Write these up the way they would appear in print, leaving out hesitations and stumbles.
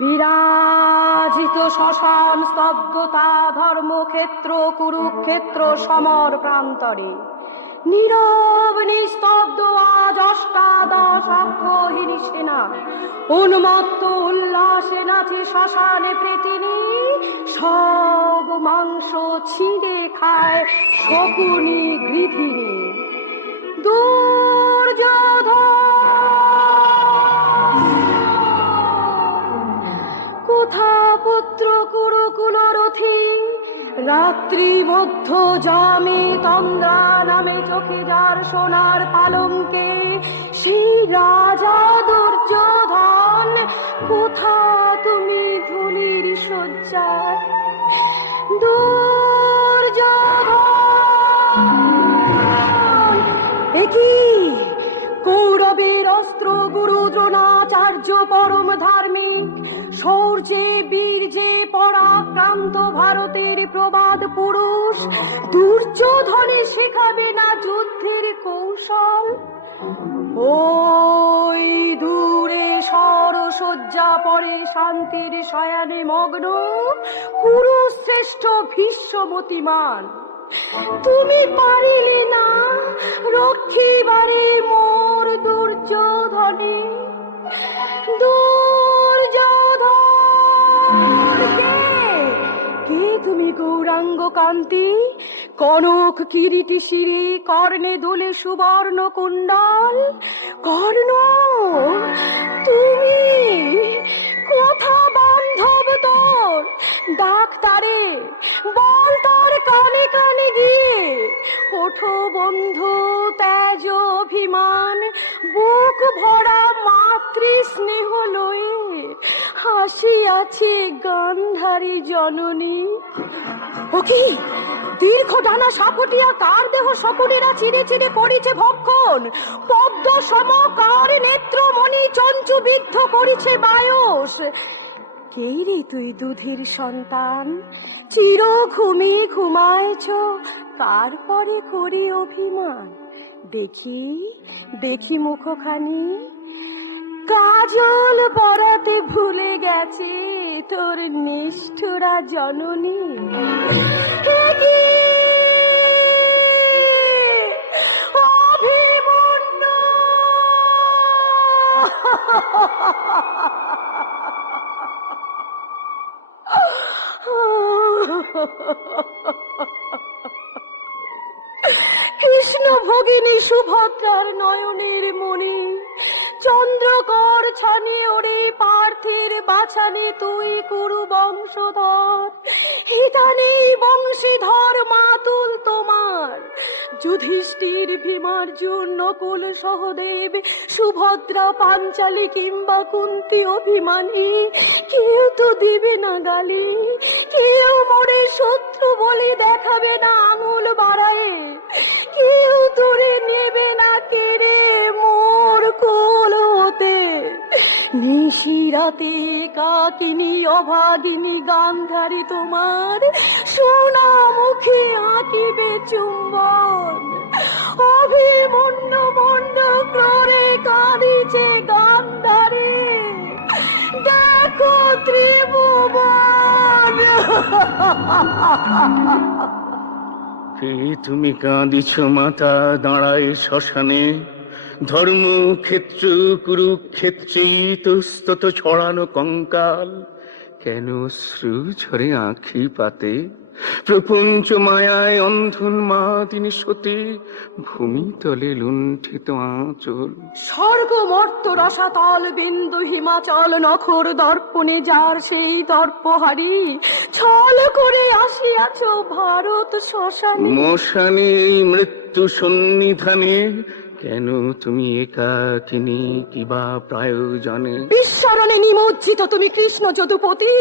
বিরাজিত শ্মশান স্তব্ধতা, ধর্মক্ষেত্র কুরুক্ষেত্র সমর প্রান্তরে নীরব নিস্তব্ধ আজ অষ্টাদশ অক্ষহীন সেনা উন্মত্ত উল্লাসে নাচে শ্মশানে প্রেতিনী। সব মাংস ছিঁড়ে খায় শকুনি গৃহিণী। কোথা পুত্র কুরুকুল রথী রাত্রি মধ্য জামে তন্দ্রা নামে চোখে যার সোনার পালঙ্কে সেই রাজা দুর্যোধন। কোথা তুমি ধুলির শয্যায় দুর্যোধন? একই কৌরবের অস্ত্র গুরু দ্রোণাচার্য পরম ধার্মিক, শৌর্যে বীর্যে পরাক্রান্ত ভারতের প্রবাদ পুরুষ দুর্যোধনে শেখাবে না যুদ্ধের কৌশল? ওই দূরে সরসজ্জা পরে শান্তির শয়ানে মগ্ন কুরুশ্রেষ্ঠ ভীষ্মমতিমান। তুমি পারিলে না রক্ষিবারে মোর দুর্যোধনে। কে তুমি গৌরাঙ্গ কান্তি? কনক কিরীটি শিরে কর্ণে দুলে সুবর্ণ কুণ্ডল। কর্ণ তুমি? কোথা বান্ধব তোর? ডাক্তারে বল তার কানে কানে গিয়ে। ওঠো বন্ধু তেজ অভিমান, বুক ভরা মাতৃ স্নেহ লয়ে হাসিয়াছে গান্ধারী জননী। ও কি দীর্ঘ ডানা সাপটিয়া কার দেহ শকুনেরা চিরে চিরে করিছে ভক্ষণ? পদ্ম সম কার নেত্রমণি চঞ্চু বিদ্ধ করিছে বায়স? কে রে তুই দুধের সন্তান? চির ঘুমি ঘুমাইছ, তারপরে করি অভিমান। দেখি দেখি মুখখানি, কাজল পরাতে ভুলে গেছে তোর নিষ্ঠুরা জননী। অভিমন্যু! কৃষ্ণ ভগিনী সুভদ্রার নয়নের মণি, চন্দ্রকর ছানি ওরে পার্থের বাছানে তুই কুরু বংশধর। হিতানি বংশীধর মাতুল তোমার যুধিষ্ঠির ভীমার্জুন নকুল সহদেব সুভদ্রা পাঞ্চালী কিংবা কুন্তি অভিমানী কেউ তো দিবে না গালি, কেউ মোরে শত্রু বলে দেখাবে না আঙুল বাড়ায়, কেউ তোরে নেবে না কেড়ে মোর কোল হতে। নিশিরাতে কাকিনী অভাগিনী গান্ধারী তোমার সোনা মুখে আঁকিবে চুম্বন। অভিমন্যু মন্ড ক্রোরে কাঁদিছে গান্ধারী, দেখো ত্রিভুবন। কে তুমি কাঁদিছ মাতা দাঁড়ায় শ্মশানে? ধর্মক্ষেত্র কুরুক্ষেত্রে ইতস্তত ছড়ানো কঙ্কাল। কেন শ্রু ঝরে আঁখি পাতে? প্রপঞ্চ মায়ায় অন্ধন মা তিনি সতী, ভূমিতলে লুণ্ঠিত আঁচল। স্বর্গ মর্ত রসাতল বিন্দু হিমাচল নখর দর্পণে যার সেই দর্পহারি ছল করে আসিয়াছ ভারত শ্মশানে। মশানে এই মৃত্যু সন্নিধানে কেন তুমি একাকিনী কিবা প্রয়োজনে? বিস্মরণে নিমজ্জিত তুমি কৃষ্ণ যদুপতি,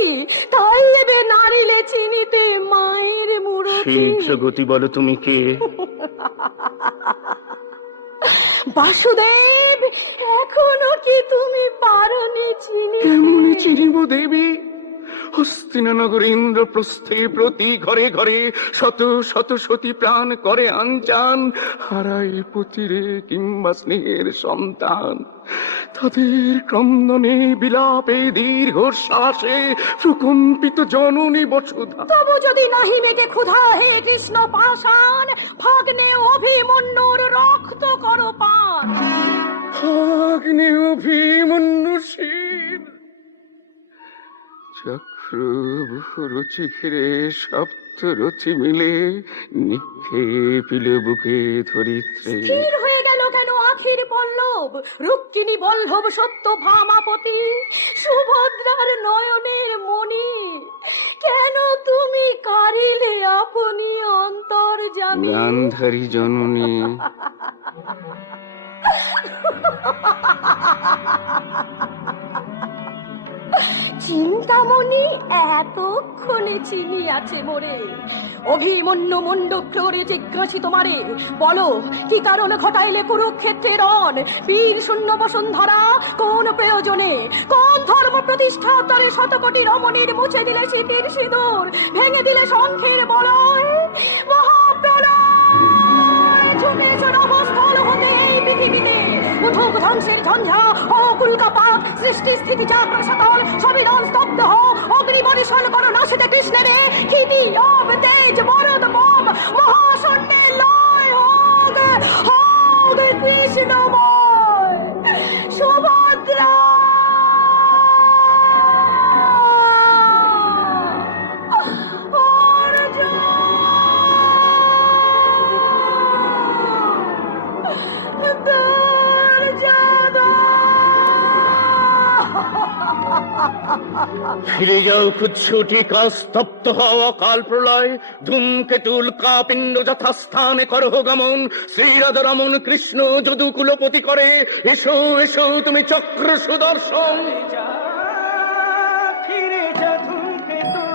তাই এবে নারিলে চিনিতে মায়ের মূরতি। শীঘ্র গতি বলো, তুমি কে? বাসুদেব, এখনো কি তুমি পারনি চিনি? কেমনি চিনিব দেবী? হস্তিনানগর ইন্দ্রপ্রস্থে প্রতি ঘরে ঘরে শত শত সতী প্রাণ করে আঞ্চান, হারায় পতিরে কিংবা স্নেহের সন্তান। তাদের ক্রন্দনে বিলাপে দীর্ঘ শ্বাসে প্রকম্পিত জননী বসুধা। তবু যদি নাহি মেটে ক্ষুধা হে কৃষ্ণ পাষাণ, ভাগ্নে অভিমন্যুর রক্ত করো পান। অগ্নি অভিমন্যুষীর চক্র রুচি ঘিরে সপ্ত রথি মিলে নিক্ষেপিল বুকে ধরিত্রে। স্থির হয়ে গেল কেন আখির পল্লব, রুক্মিণী বল্লভ সত্য ভামাপতি, সুভদ্রার নয়নের মণি, কেন তুমি কারিলে আপনি অন্তর্যামী? গান্ধারী জননী চিন্তামণি এতক্ষণে চিনিয়াছে মোরে। অভিমন্যু মণ্ডক্রোরে জিজ্ঞাসি তোমারে, বলো কি কারণ ঘটাইলে কুরুক্ষেত্রের রণ? বীর শূন্য বসুন্ধরা কোন প্রয়োজনে? কোন ধর্ম প্রতিষ্ঠা তরে শতকোটি রমণীর মুছে দিলে শীতের সিঁদুর, ভেঙে দিলে শঙ্খের বলয়? মহাপ্রলয় ছুটেছে নভস্থল হতে এই পৃথিবীতে, উঠুক ধ্বংসের ঝঞ্ঝা ও কুলকাপাত, সৃষ্টি স্থিতি চাক্র সকল সবিধান স্তব্ধ হ। অগ্নি বরিশন করো নাশিতে কৃষ্ণেরে, ক্ষিতি অব তেজ বরদ মম মহাশূন্যে লয় হোক, হোক কৃষ্ণময়। সুভদ্রা ফিরে যাও কুৎসুটি স্তব্ধ হওয়া কাল প্রলয়, ধূমকেতুল কাপিণ্ড যথাস্থানে করহ গমন। শ্রীরাধা রমন কৃষ্ণ যদু কুলপতি করে, এসো এসো তুমি চক্র সুদর্শন। ফিরে যা ধূমকেতু,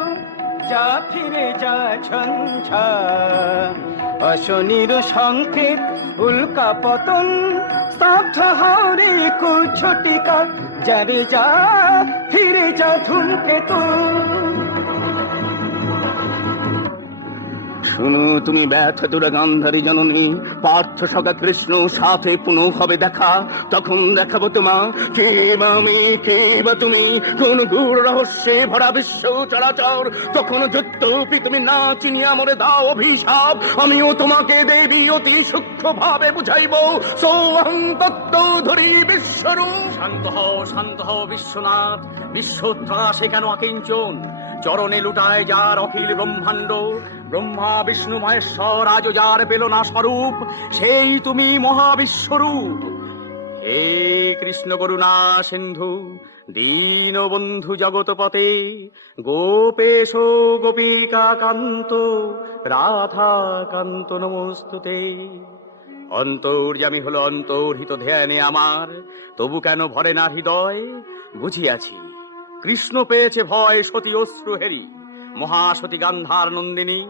যা ফিরে যা ঝঞ্ঝা, অশনির সংকেত উল্কা পতন, স্তব্ধ হরে কুচ্ছটিকা, যারে যা ফিরে যা ধূমকেতু। শুনো তুমি ব্যথাতুরা গান্ধারী জননী, পার্থ সখা কৃষ্ণ সাথে পুনঃ হবে দেখা। তখন দেখাবো তোমা কে বা আমি, কে বা তুমি, কোন গূঢ় রহস্যে ভরা বিশ্ব চরাচর। তখন যদ্যপি তুমি না চিনিয়া মরে দাও অভিশাপ, আমিও তোমাকে দেবী অতি সূক্ষ্ম ভাবে বুঝাইব। সোহং তত্ত্ব ধরি বিশ্বরূপ। শান্ত হও বিশ্বনাথ, বিশ্বত্রাসে কেন আকিঞ্চন? চরণে লুটায় যার অখিল ব্রহ্মাণ্ড, ব্রহ্মা বিষ্ণু মহেশ্বর আজ যার পেল না স্বরূপ, সেই তুমি মহাবিশ্বরূপ। হে কৃষ্ণ করুণা সিন্ধু, দীন বন্ধু জগৎপতে, গোপেশ গোপিকা কান্ত, রাধা কান্ত নমস্তুতে। অন্তর্যামী হলো অন্তর্হিত ধ্যানে আমার, তবু কেন ভরে না হৃদয়? বুঝিয়াছি কৃষ্ণ পেয়েছে ভয় সতী অশ্রু হেরি, মহাসতী গান্ধার নন্দিনী।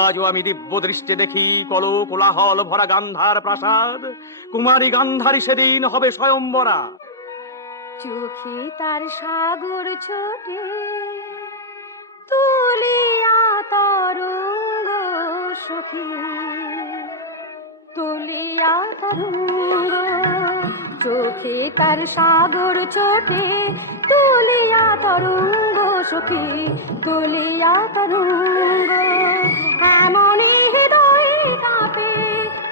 আজও আমি দিব্য দৃষ্টে দেখি কল কোলাহল ভরা গান্ধার প্রাসাদ, কুমারী গান্ধারী সেদিন হবে স্বয়ম্বরা। চোখে তার সাগর ছোটে, তুলিয়া তরঙ্গ সখী, তুলিয়া তরঙ্গ। চোখে তার সাগর ছোটে, তুলিয়া তরঙ্গ সখী, তুলিয়া তরঙ্গ। এমনি হৃদয় কাঁপে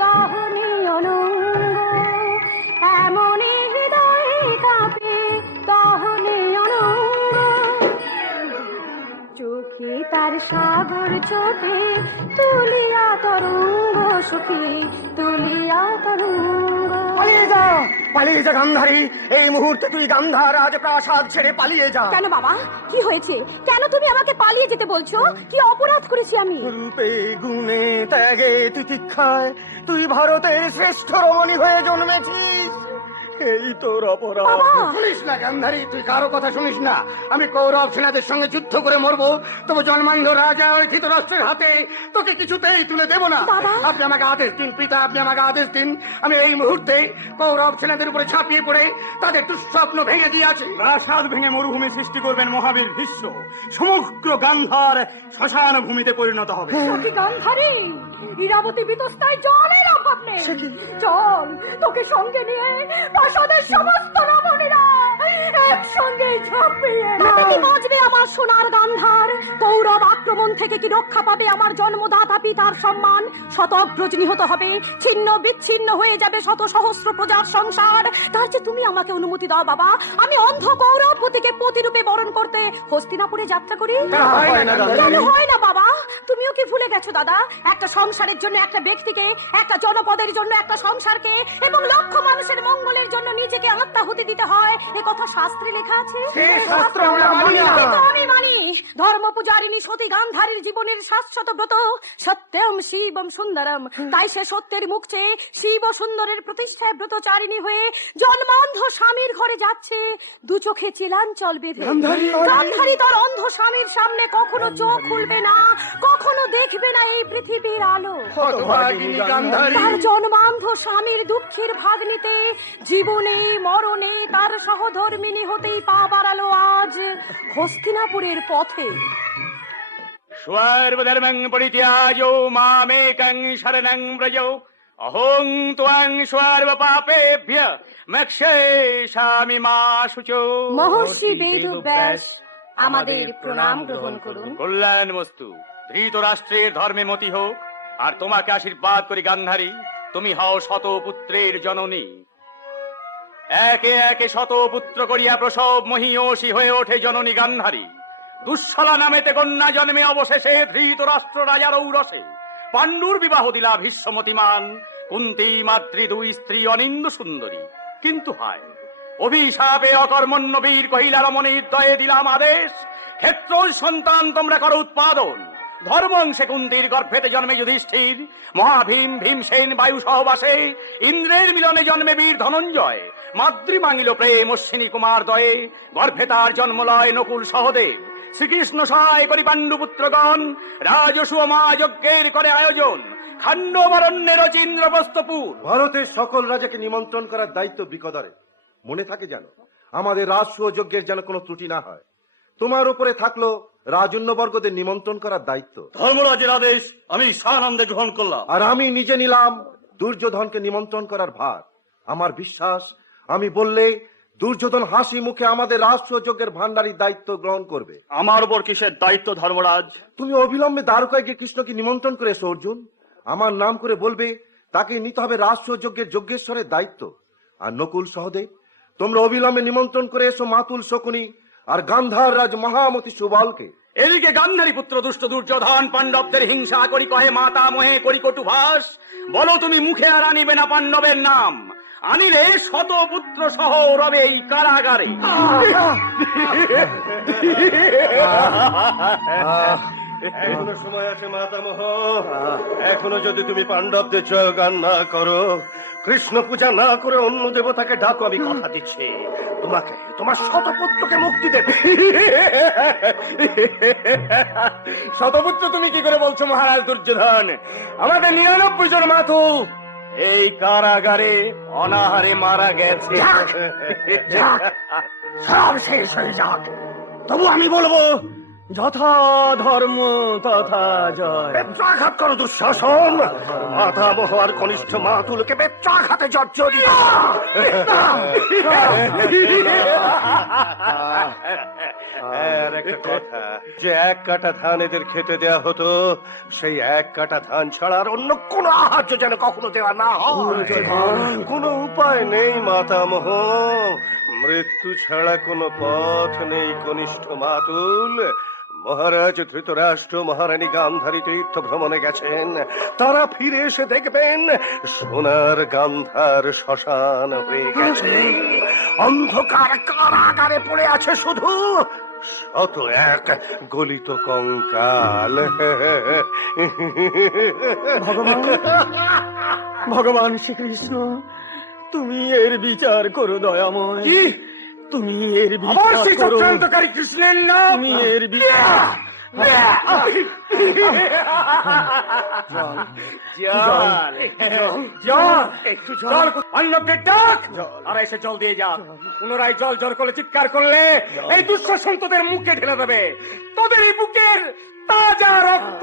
তহনি অনঙ্গ, এমনি হৃদয় কাঁপে তহনি অনঙ্গ। চোখে তার সাগর ছোটে, তুলিয়া তরঙ্গ সখী, তুলিয়া তরঙ্গ। পালিয়ে যা গান্ধারী, এই মুহূর্তে তুই গান্ধার রাজপ্রাসাদ ছেড়ে পালিয়ে যা। কেন বাবা, কি হয়েছে? কেন তুমি আমাকে পালিয়ে যেতে বলছো? কি অপরাধ করেছি আমি? রূপে গুণে ত্যাগে তিতিক্ষায় তুই ভারতের শ্রেষ্ঠ রমণী হয়ে জন্মেছিস, এই তোর অপরাধ। শুনিস না গান্ধারী, তুই কারো কথা শুনিস না। আমি কৌরব সেনাদের সঙ্গে যুদ্ধ করে মরবো, তবে জন্মান্ধ রাজা ওই ধৃতরাষ্ট্রের হাতে তোকে কিছুতেই তুলে দেব না। আপনি আমাকে আদেশ দিন পিতা, আপনি আমাকে আদেশ দিন। আমি এই মুহূর্তে কৌরব সেনাদের উপরে ঝাঁপিয়ে পড়ে তাদের দুঃস্বপ্ন ভেঙে দিয়েছি। প্রাসাদ ভেঙে মরুভূমি সৃষ্টি করবেন মহাবীর ভীষ্ম। সমগ্র গান্ধার শ্মশান ভূমিতে পরিণত হবে। সখী গান্ধারী, ইরাবতী বিতস্তায় জলের অভাব নেই। চল, তোকে সঙ্গে নিয়ে প্রাসাদের সমস্ত রমণীরা একসঙ্গে ঝাঁপিয়ে বাজবে আমার সোনার গান্ধার। কৌরব আক্রমণ থেকে কি রক্ষা পাবে আমার জন্মদাতা পিতার সম্মান? শতগ্রজ নিহত হবে, ছিন্ন বিচ্ছিন্ন হয়ে যাবে শত সহস্র প্রজার সংসার। তার যে তুমি আমাকে অনুমতি দাও বাবা, আমি অন্ধ কৌরবপতিকে পতিরূপে বরণ করতে হস্তিনাপুরে যাত্রা করি। কেন হয় না বাবা? তুমিও কি ভুলে গেছো দাদা? একটা সংসারের জন্য একটা ব্যক্তিকে, একটা জনপদের জন্য একটা সংসারকে এবং লক্ষ মানুষের মঙ্গলের জন্য নিজেকে আত্মাহুতি দিতে হয়, এ কথা শাস্ত্রে লেখা আছে। কিন্তু আমি মানি। ধর্ম পূজারিণী সতী গান্ধারীর জীবনের শাশ্বত ব্রত সত্যম শিবম সুন্দরম। তাই সে সত্যের মুখ চেয়ে শিব সুন্দরের প্রতিষ্ঠায় ব্রতচারিণী হয়ে জন্মান্ধ স্বামীর ঘরে যাচ্ছে, দু চোখে চিলাঞ্চল বেঁধে। গান্ধারী তার অন্ধ স্বামীর সামনে কখনো চোখ খুলবে না, কখনো দেখবে না এই পৃথিবীর আলো। তার জন্মান্ধ স্বামীর দুঃখের ভাগ নিতে জীবনে মরণে তার সহধর্মিনী হতেই পা বাড়ালো আজ হস্তিনাপুরের পথে। স্বর্বধর্মং পরিত্যাজো মামেকং শরণং ব্রজ, অহং ত্বং সর্বপাপেভ্য মোক্ষয়িষ্যামি মা শুচো। মহর্ষি বেদব্যাস আমাদের প্রণাম গ্রহণ করুন। কল্যাণমস্তু। ধৃতরাষ্ট্রের ধর্মে মতি হোক। আর তোমাকে আশীর্বাদ করি গান্ধারী, তুমি হও শত পুত্রের জননী। একে একে শত পুত্র করিয়া প্রসব মহীয়সী হয়ে ওঠে জননী গান্ধারী। দুঃশলা নামেতে কন্যা জন্মে অবশেষে ধৃতরাষ্ট্র রাজার ঔরসে পাণ্ডুর বিবাহ দিলা ভীষ্মতিমান। কুন্তী মাতৃ দুই স্ত্রী অনিন্দ সুন্দরী। কিন্তু হায়, অভিশাপে অকর্মণ্য বীর কহিলা রমণীর দয়ে দিলাম আদেশ, ক্ষেত্র সন্তান তোমরা করো উৎপাদন। ধর্মংশে কুন্তীর গর্ভেতে জন্মে যুধিষ্ঠির, মহাভীম ভীমসেন বায়ু সহবাসে ইন্দ্রের মিলনে জন্মে বীর ধনঞ্জয়। মাতৃ মাঙ্গিল প্রেম অশ্বিনী কুমার দয়ে, গর্ভে তার জন্মলয় নকুল সহদেব। শ্রীকৃষ্ণ সহায় করি পাণ্ডুপুত্রগণ, রাজসূয় মা যজ্ঞের করে আয়োজন। খান্ডবারণ্যের চিন্দ্রপ্রস্থপুর। ভারতের সকল রাজাকে নিমন্ত্রণ করার দায়িত্ব বৃকদরের। মনে থাকে যেন আমাদের রাজসূয় যজ্ঞের যেন কোনো ত্রুটি না হয়। তোমার উপরে থাকলো রাজন্যবর্গদের নিমন্ত্রণ করার দায়িত্ব। ধর্মরাজের আদেশ আমি সানন্দে গ্রহণ করলাম। আর আমি নিজে নিলাম দুর্যোধনকে নিমন্ত্রণ করার ভার। আমার বিশ্বাস, আমি বললে দুর্যোধন হাসি মুখে আমাদের রাষ্ট্রীয় যজ্ঞের ভান্ডারীর দায়িত্ব গ্রহণ করবে। আমার উপর কিসের দায়িত্ব ধর্মরাজ? তুমি অবিলম্বে দ্বারকায় গিয়ে কৃষ্ণকে নিমন্ত্রণ করে এসো অর্জুন। আমার নাম করে বলবে তাকে নিতে হবে রাষ্ট্রীয় যজ্ঞের যজ্ঞেশ্বরের দায়িত্ব। আর নকুল সহদেব, তোমরা অবিলম্বে নিমন্ত্রণ করে এসো মাতুল শকুনি আর গান্ধার রাজ মহামতি সুবলকে। এদিকে গান্ধারী পুত্র দুষ্ট দুর্যোধন পাণ্ডবদের হিংসা করি কহে মাতা মোহে করি কটুভাস। বলো তুমি মুখে আর আনিবে না পাণ্ডবের নাম, আনিলে শত পুত্র সহ রবে এই কারাগারে। এখনো সময় আছে মাতামহ। এখনো যদি তুমি পাণ্ডবদের জয়গান না করো, কৃষ্ণ পূজা না করে অন্য দেবতাকে ডাকো, আমি কথা দিচ্ছি তোমাকে তোমার শতপুত্রকে মুক্তি দেবে। শতপুত্র তুমি কি করে বলছো মহারাজ দুর্যোধন? আমাদের 99 জন মাতু এই কারাগারে অনাহারে মারা গেছে। সব শেষ হয়ে যাক, তবু আমি বলবো যথা ধর্ম তথা জয়। বেত্রাঘাত করো দুঃশাসন। মাতামহ আর কনিষ্ঠ মাতুলকে বেত্রাঘাতে জর্জরিত। আর একটা কথা, যে এক কাটা ধান এদের খেতে দেয়া হতো, সেই এক কাটা ধান ছাড়া আর অন্য কোনো আহার্য যেন কখনো দেওয়া না হয়। কোনো উপায় নেই মাতামহ, মৃত্যু ছাড়া কোনো পথ নেই কনিষ্ঠ মাতুল। মহারাজ ধৃতরাষ্ট্র মহারানী গান্ধারী তীর্থ ভ্রমণে গেছেন। তারা ফিরে এসে দেখবেন সোনার গান্ধার শ্মশান হয়ে গেছে। অন্ধকার কারাগারে পড়ে আছে শুধু শত এক গলিত কঙ্কাল। ভগবান শ্রীকৃষ্ণ, তুমি এর বিচার করো দয়াময়। কি? তুমি এর আবার বিচার সেই করো। চক্রান্তকারী কৃষ্ণের নাম? তুমি এর বিচার জল অন্যকে ডাক আর এসে জল দিয়ে যা। পুনরায় জল জল করে চিৎকার করলে এই দুঃশাসন তোদের মুখে ঢেলে দেবে। তোদের এই বুকের তাজা রক্ত।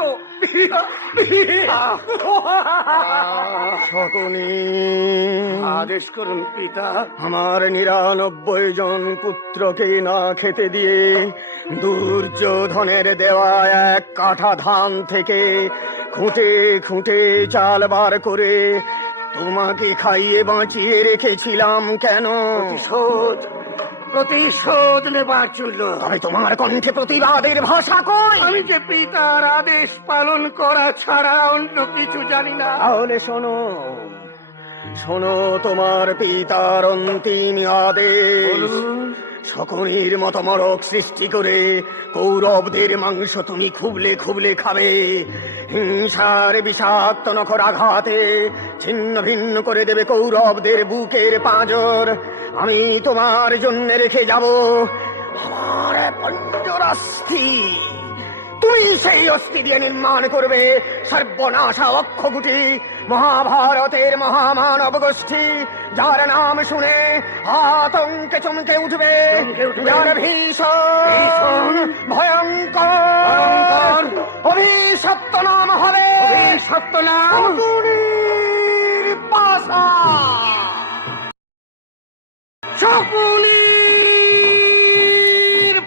সকনি আদেশ করুন পিতা। আমার 99 জন পুত্রকে না খেতে দিয়ে দুর্যোধনের দেওয়া এক কাঠা ধান থেকে খুঁটে খুঁটে চাল বার করে তোমাকে খাইয়ে বাঁচিয়ে রেখেছিলাম কেন? প্রতিশোধ নেবার জন্য। তবে তোমার কণ্ঠে প্রতিবাদের ভাষা কই? আমি যে পিতার আদেশ পালন করা ছাড়া অন্য কিছু জানি না। তাহলে শোনো, শোনো তোমার পিতার অন্তিম আদেশ। শকুনির মতো মরক সৃষ্টি করে কৌরবদের মাংস তুমি খুবলে খুবলে খাবে। হিংসার বিষাক্ত নখর আঘাতে ছিন্ন ভিন্ন করে দেবে কৌরবদের বুকের পাঁজর। আমি তোমার জন্য রেখে যাব আমার পঞ্জরাস্থি। তুমি সেই অস্থি দিয়ে নির্মাণ করবে সর্বনাশা অক্ষগুটি, মহাভারতের মহামানব গোষ্ঠী, যার নাম শুনে আতঙ্কে চমকে উঠবে, যার ভীষণ ভয়ঙ্কর অভিশপ্ত নাম হবে সত্য নাম শকুনির পাশা। শকুনির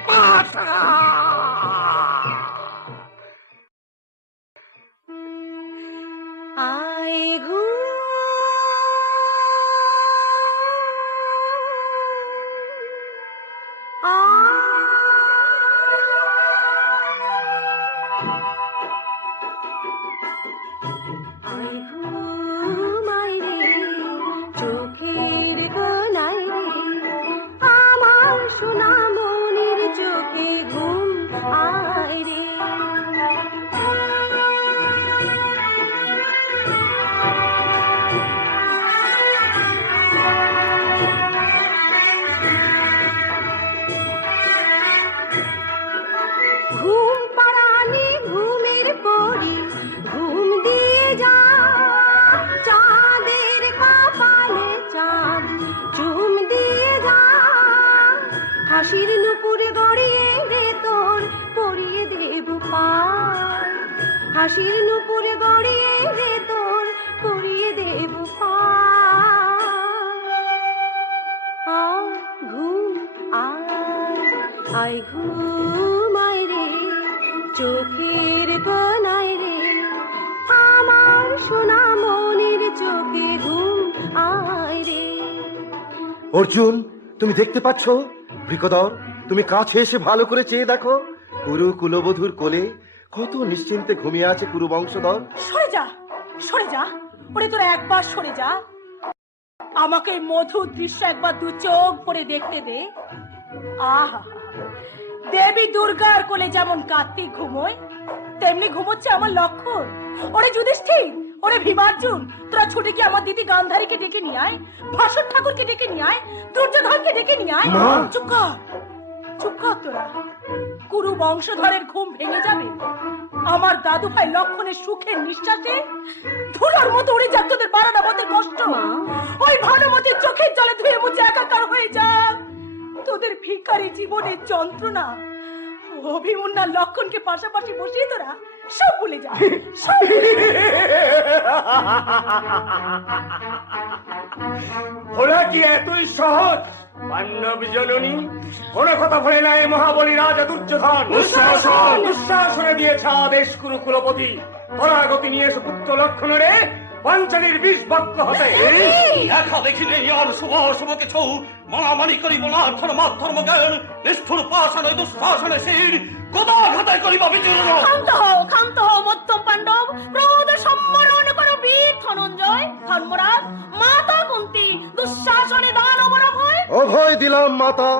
পাশা। আয় ঘুম আয় ঘুম আয় রে চোখের কোনায় রে, আমার সোনা মনের চোখে ঘুম আয় রে। ঘুম পাড়ানি ঘুমের পরি ঘুম দিয়ে যা, চাঁদের কপালে চাঁদ চুম দিয়ে যা, হাসির নুপুরে গড়িয়ে রে তোর পরিয়ে দেব পার, হাসির নুপুরে গড়িয়ে রে তোর পরিয়ে দেব পার। আয় ঘুম আয় ঘুম আয় রে চোখের কোনায় রে, আমার সোনা মনের চোখে ঘুম আয় রে। অর্জুন, তুমি দেখতে পাচ্ছ? বৃকদর, তুমি কাছে এসে ভালো করে চেয়ে দেখো। কুরু কুলবধূর কোলে কত নিশ্চিন্তে ঘুমিয়ে আছে কুরু বংশধর। সরে যা, সরে যা, ওরে তোরা একবার সরে যা। আমাকে মধুর দৃশ্য একবার দু চোখ করে দেখতে দে। আহা, দেবী দুর্গার কোলে যেমন কার্তিক ঘুমোয়, তেমনি ঘুমোচ্ছে আমার লক্ষণ। ওরে যুধিষ্ঠির, ওরে ভীমার্জুন, তোরা ছুটে কি আমার দিদি গান্ধারীকে ডেকে নিয়ে আয়, ভাস্বর ঠাকুরকে ডেকে নিয়ে আয়, দুর্যোধনকে ডেকে নিয়ে আয়। চুপ কর, চুপ কর তোরা। কুরু বংশধরের ঘুম ভেঙে যাবে, আমার দাদু ভাই লক্ষণের সুখের নিঃশ্বাসে ধুলোর মতো উড়ে যাক তোদের বারানাবতের কষ্ট। ওই ভানুমতির চোখের জলে ধুয়ে মুছে একাকার হয়ে যাক তোদের ভিখারি জীবনের যন্ত্রণা। অভিমন্যার লক্ষণকে পাশাপাশি বসিয়ে তোরা সব ভুলে যা, সব ভুলে যা। ওরা কি এতই সহজ? পাণ্ডব জননী কোনো কথা বলে নাই মহাবলী রাজা দুর্যোধন। দুঃশাসনে দিয়েছে আদেশ কুরু কুলপতি, পরাগতি নিয়ে এসে পুত্র লক্ষণের পঞ্চালীর 20 বাক্য হতে। দেখা দেখিলে আর শুভ শুভ কিছু মানামানি করি মনার ধর্ম জ্ঞান নিষ্ঠুর পাষাণে দুঃশাসনে শির কোথা ঘাতায় করিবা বিচরণ? ক্ষান্ত হও মধ্যম পাণ্ডব, ক্রোধ সম্বরণ করো বীর ধনঞ্জয়। ধর্মরাজ, মাতা কুন্তী, দুঃশাসনে দানবর ভয়। অভয় দিলাম মাতা,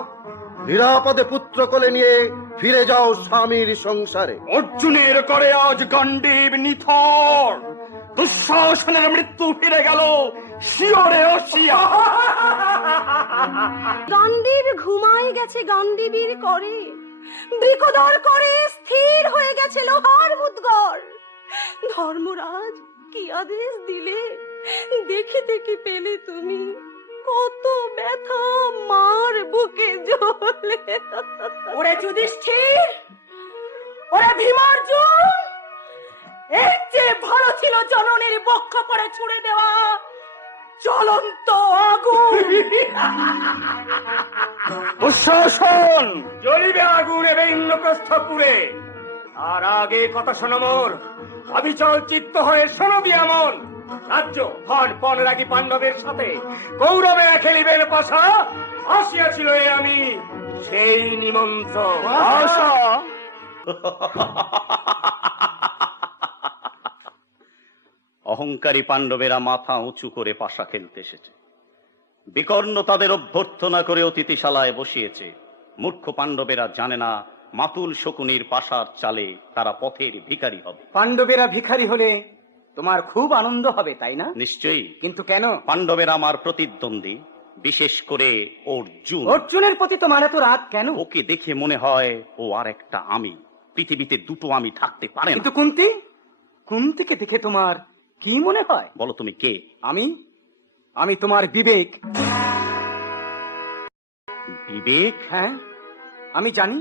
নিরাপদে পুত্র কোলে নিয়ে ফিরে যাও স্বামীর সংসারে। অর্জুনের করে আজ গান্ডীব নিথর, দুঃশাসনের মৃত্যু ফিরে গেল শিয়রে অসিয়া। গান্ডীব ঘুমাই গেছে গান্ডীবীর করে, বৃকদর করে স্থির হয়ে গেছে লোহার মুদগর। ধর্মরাজ, কি আদেশ দিলে? দেখিতে কি পেলে তুমি? কত ব্যথা মার বুকে জ্বলে। ওরে যুধিষ্ঠির, ওরে ভীমার্জুন, এর চেয়ে ভালো ছিল জননীর বক্ষ পড়ে ছুড়ে দেওয়া জ্বলন্ত আগুন। দুঃশাসন জ্বলিবে আগুন এবে ইন্দ্রপ্রস্থপুরে। আর আগে কথা শোনো মোর, অবিচল চিত্ত হয়ে শোনো বিয়ামন। রাজ্য ধন পণ রাখি পাণ্ডবের সাথে কৌরবে খেলিবেন পাশা। আসিয়াছিল এ আমি সেই নিমন্ত্রণ। অহংকারী পাণ্ডবেরা মাথা উঁচু করে পাশা খেলতে এসেছে। বিকর্ণ তাদের অভ্যর্থনা করে অতিথিশালায় বসিয়েছে। মূর্খ পাণ্ডবেরা জানে না মাতুল শকুনির পাশার চালে তারা পথের ভিখারি হবে। পাণ্ডবেরা ভিখারি হলে তোমার খুব আনন্দ হবে, তাই না? নিশ্চয়ই। কিন্তু কেন? পাণ্ডবেরা আমার প্রতিদ্বন্দ্বী, বিশেষ করে অর্জুন। অর্জুনের প্রতি তোমার এত রাগ কেন? ওকে দেখে মনে হয় ও আর একটা আমি। পৃথিবীতে দুটো আমি থাকতে পারে না। কিন্তু কুন্তী, কুন্তীকে দেখে তোমার কি মনে হয়? বলো তুমি কে? আমি তোমার বিবেক। বিবেক? হ্যাঁ, আমি জানি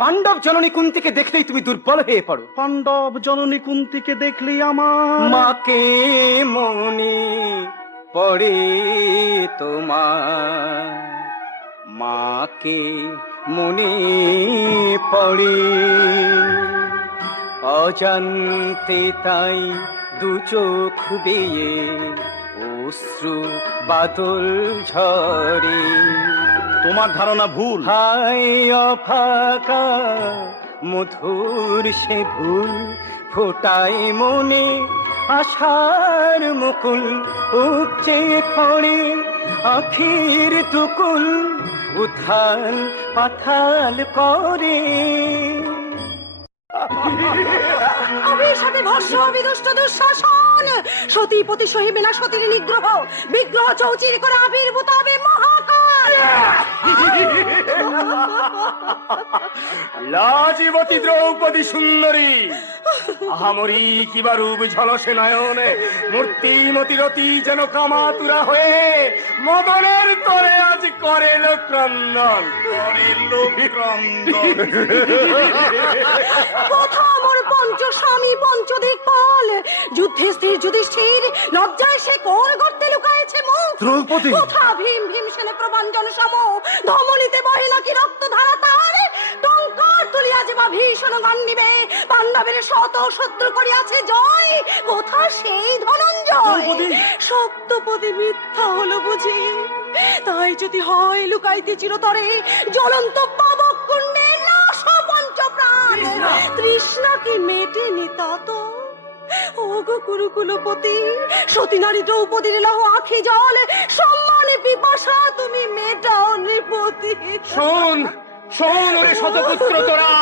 পাণ্ডব জননী কুন্তীকে দেখলেই তুমি দুর্বল হয়ে পড়ো। পাণ্ডব জননী কুন্তীকে দেখলেই আমার মাকে মনে পড়ে তোমার, মাকে মনে পড়ে অজান্তে, তাই দু চোখ বেয়ে অশ্রু বাদল ঝরে। তোমার ধারণা ভুল। হায় অফাকা মধুর সে ভুল, ফোটায় মনে আশার মুকুল, উপচে পড়ে আখির তুকুল, উথাল পাথাল করে। অভিশাপে ভস্য বিদুষ্ট দুঃশাসন, সতীপতি সহিবে না সতীর নিগ্রহ, বিগ্রহ চৌচির করে আবির্ভূত হবে মহাকাল। লাজীবতী দ্রৌপদী সুন্দরী, আহামরি কিবা রূপ ঝলসে নয়ন, মূর্তিমতি রতি যেন কামাতুরা হয়ে মদনের তরে আজ করেল ক্রন্দন। কোথা মোর পঞ্চ স্বামী পঞ্চদিকপাল, যুদ্ধে স্থির যুধিষ্ঠির, লজ্জায় সে কোর গর্তে লুকায়েছে মুখ। দ্রৌপদী! কোথা ভীম ভীমসেনে প্রবঞ্জন সম, ধমনীতে বহে নাকি রক্ত ধারা তার, টঙ্কার তুলিয়া যে বা ভীষণ গান্ডিবে, পাণ্ডবের শত শত্রু করিয়াছে জয়। কোথা সেই ধনঞ্জয়? সপ্তপদী মিথ্যা হলো বুঝি, তাই যদি হয় লুকাইতে চিরতরে জ্বলন্ত পাবক কুণ্ডে নাশ পঞ্চ প্রাণ। তৃষ্ণা কি মেটেনি তা তো? ওগো কুরুকুলপতি, সতী নারী দ্রৌপদীর লাহ আখি জল, সম্মানে পিপাসা তুমি মেটাও নৃপতি। শোন শোন ওরে শতপুত্র তোরা,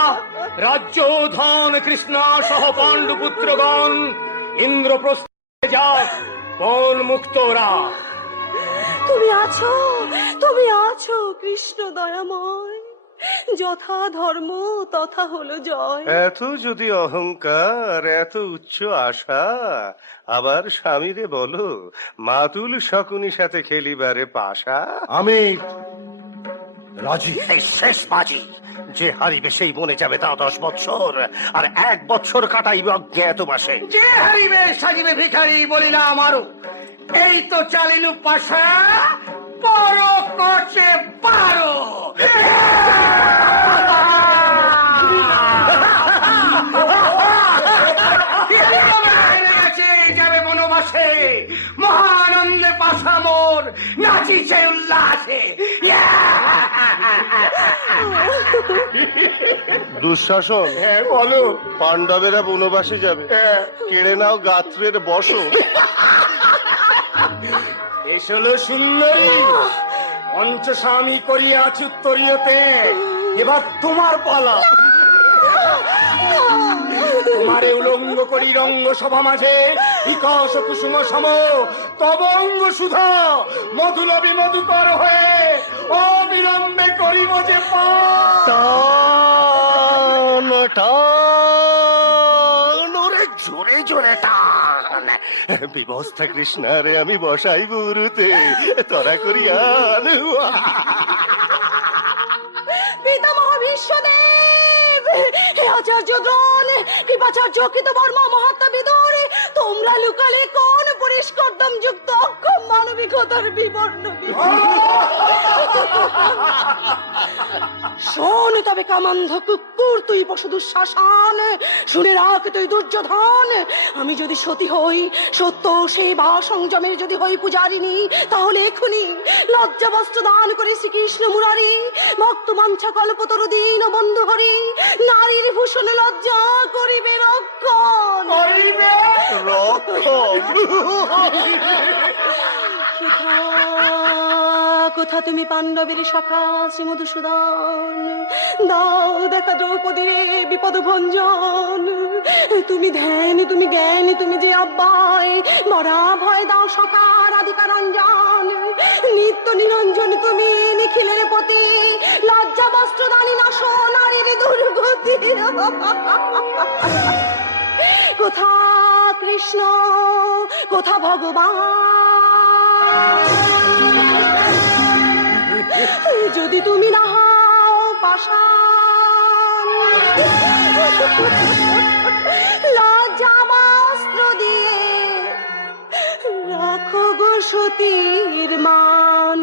রাজ্য ধন কৃষ্ণ সহ পাণ্ডু পুত্রগণ ইন্দ্রপ্রস্থে যাক, বন মুক্তরা। তুমি আছো কৃষ্ণ দয়াময়, যথা ধর্ম তথা হলো জয়। এত যদি অহংকার, এত উচ্চ আশা, আবার স্বামীরে বলো মাতুল শকুনি সাথে খেলিবারে পাশা। আমি রাজি। এই শেষ বাজি, যে হারিবে সেই বনে যাবে তা 10 বৎসর, আর 1 বৎসর কাটাইবে অজ্ঞাতবাসে। যে হারিবে সাজিবে ভিখারি বলিলা আমারও, এই তো চালিনু পাশা, বড় করছে 12। যাবে বনবাস উল্লাসে, মহানন্দে পাশা মোর নাচিছে উল্লাসে। দুঃশাসন, বলো। পাণ্ডবেরা বনবাসে যাবে, কেড়ে নাও গাত্রের বসন। এসলো সুন্দরী, পঞ্চস্বামী করিয়াছ উত্তরীয়তে, এবার তোমার পালা। তোমারে উলঙ্গ করি রঙ্গ সভা মাঝে, বিকশ কুসুম সম তবঙ্গ সুধা মধুলবী মধুকর হয়ে অবিলম্বে করিব যে টান টান, ওরে জোরে জোরে টান। বিবস্তা কৃষ্ণারে আমি বসাই বুরুতে, তোরা করিয়ান। পিতামহ বিশ্বদেব, হে আচার্যগণ, কৃপাচার্য কৃতবর্মা মহাত্মা বিদুর, তোমরা লুকালে কোন পরিষ্কর্দম যুক্ত অক্ষম মানবিকতার বিবর্ণ। শোন তবে কামান্ধ কুকুর, তুই পশু দুঃশাসন, শুনে রাখ তুই দুর্যোধন। আমি যদি সতী হই, সত্য সেবা সংযমের যদি হই পূজারিনী, তাহলে এখুনি লজ্জা বস্ত্র দান করে শ্রীকৃষ্ণ মুরারি, ভক্ত মাঞ্ছা কল্পতরু দীন বন্ধু হরি, নারীর ভূষণ লজ্জা করিবে রক্ষণ। কোথা তুমি পাণ্ডবের সখা শ্রী মধুসূদন, দাও দেখা দ্রৌপদী বিপদ ভঞ্জন। তুমি ধ্যান, তুমি জ্ঞান, তুমি যে অব্যয়, মরা ভয় দাও সখা রাধিকা রঞ্জন। নিত্য নিরঞ্জন তুমি নিখিলের পতি, লজ্জা বস্ত্র দানি নাশ নারীর দুর্গতি। কোথা কৃষ্ণ, কোথা ভগবান, যদি তুমি না হও পাষাণ, লজ্জা বস্ত্র দিয়ে রাখো গো সতীর মান।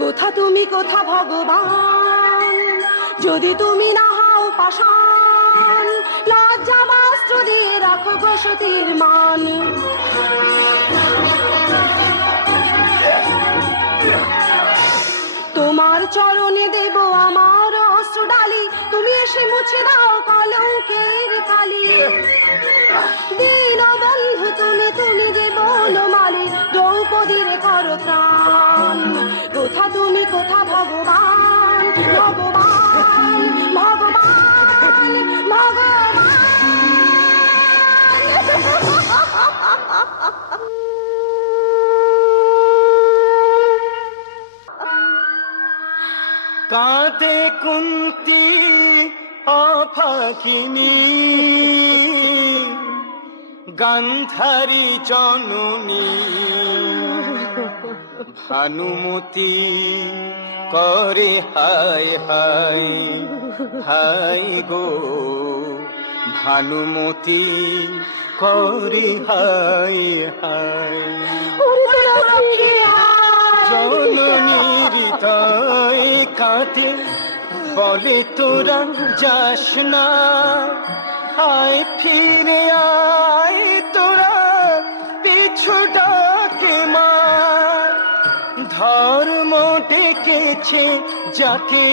কোথা তুমি, কোথা ভগবান, যদি তুমি না হও পাষাণ, লজ্জা বস্ত্র দিয়ে রাখো গো সতীর মান। তোমার চরণে দেব আমার অশ্রু ডালি, তুমি এসে মুছে দাও কলঙ্কের কালি। দীন বন্ধু তুমি, তুমি যে বনমালী, দ্রৌপদীর করো ত্রাণ। কোথা তুমি, কোথা ভগবান, ভগবান, ভগবান, ভগবান। কাঁদে কুন্তি অফাকিনী, গান্ধারী জননী, ভানুমতি করে হায় হায় হায় গো, ভানুমতি করে হায় হায়। জননীর হৃদয় কাঁদে, বলে তোরা যাস না, আয় ফিরে আয় তোরা, পিছু ডাকে মা। ধর্ম ডেকেছে যাকে,